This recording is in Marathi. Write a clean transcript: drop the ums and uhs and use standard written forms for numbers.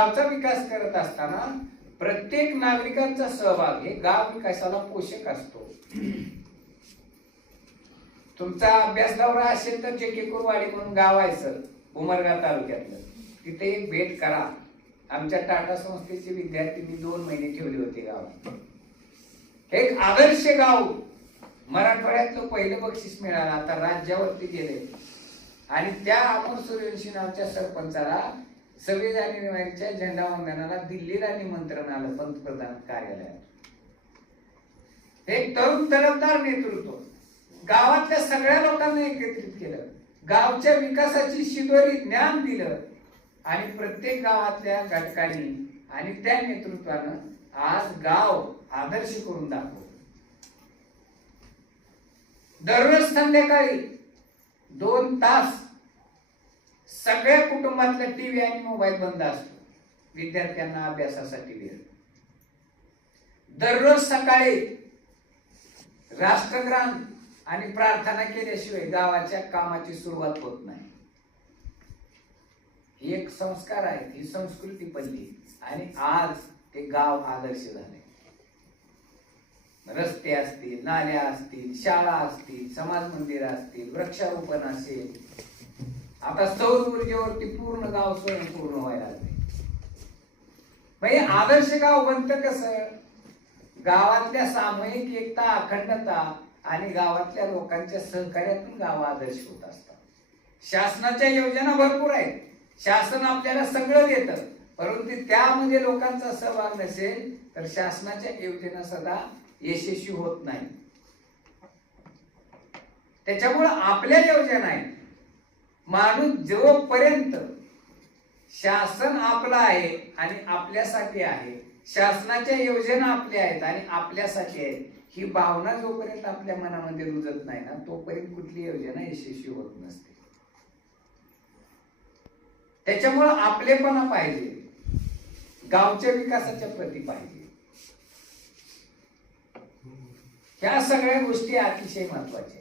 गावचा विकास करत असताना प्रत्येक नागरिकांचा सहभाग हे गाव विकासाला पोषक असतो. तुमचा अभ्यास दौरा असेल तर चेकीकुरवाडी म्हणून गाव आहे सर, उमरगा तालुक्यातलं, तिथे एक भेट करा. आमच्या टाटा संस्थेचे विद्यार्थी 2 महिने ठेवले होते गावात. एक आदर्श गाव, मराठवाड्यातलं पहिलं बक्षीस मिळालं, आता राज्यावरती गेले. आणि त्या अमोल सूर्यवंशी नावाच्या सरपंचाला 26 जानेवारीच्या झेंडावंदनाला दिल्लीला निमंत्रण आलं पंतप्रधान कार्यालयात. एक तरुण तडफदार नेतृत्व, गावातल्या सगळ्या लोकांना एकत्रित केलं, गावच्या विकासाची शिदोरी ज्ञान दिलं आणि प्रत्येक गावातल्या घटकांनी आणि त्या नेतृत्वानं आज गाव आदर्श करून दाखवलं. दररोज संध्याकाळी 2 तास सगळ्या कुटुंबातल्या टीव्ही आणि मोबाईल बंद असतो, विद्यार्थ्यांना अभ्यासासाठी वेळ. दररोज सकाळी राष्ट्रगान आणि प्रार्थना केल्याशिवाय गावाच्या कामाची सुरुवात होत नाही. ही एक संस्कार आहे, ही संस्कृती पडली आणि आज ते गाव आदर्श झाले. रस्ते असतील, नाल्या असतील, शाळा असतील, समाज मंदिर असतील, वृक्षारोपण असेल, आता सौर ऊर्जेवरती पूर्ण गाव स्वयंपूर्ण व्हायला लागले. म्हणजे आदर्श गाव बनतं कसं? गावातल्या सामूहिक एकता, अखंडता आणि गावातल्या लोकांच्या सहकार्यातून गाव आदर्श होत असतात. शासनाच्या योजना भरपूर आहेत, शासन आपल्याला सगळं देतं, परंतु त्यामध्ये लोकांचा सहभाग नसेल तर शासनाच्या योजना सदा यशस्वी होत नाही. त्याच्यामुळे आपल्या योजना आहेत. माणूस जोपर्यंत शासन आपला आहे आणि आपल्यासाठी आहे, शासनाच्या योजना आपल्या आहेत आणि आपल्यासाठी आहेत, ही भावना जोपर्यंत आपल्या मनामध्ये रुजत नाही ना, तोपर्यंत कुठली योजना यशस्वी होत नसते. त्याच्यामुळे आपलेपणा पाहिजे, गावच्या विकासाच्या प्रती पाहिजे. ह्या सगळ्या गोष्टी अतिशय महत्वाच्या.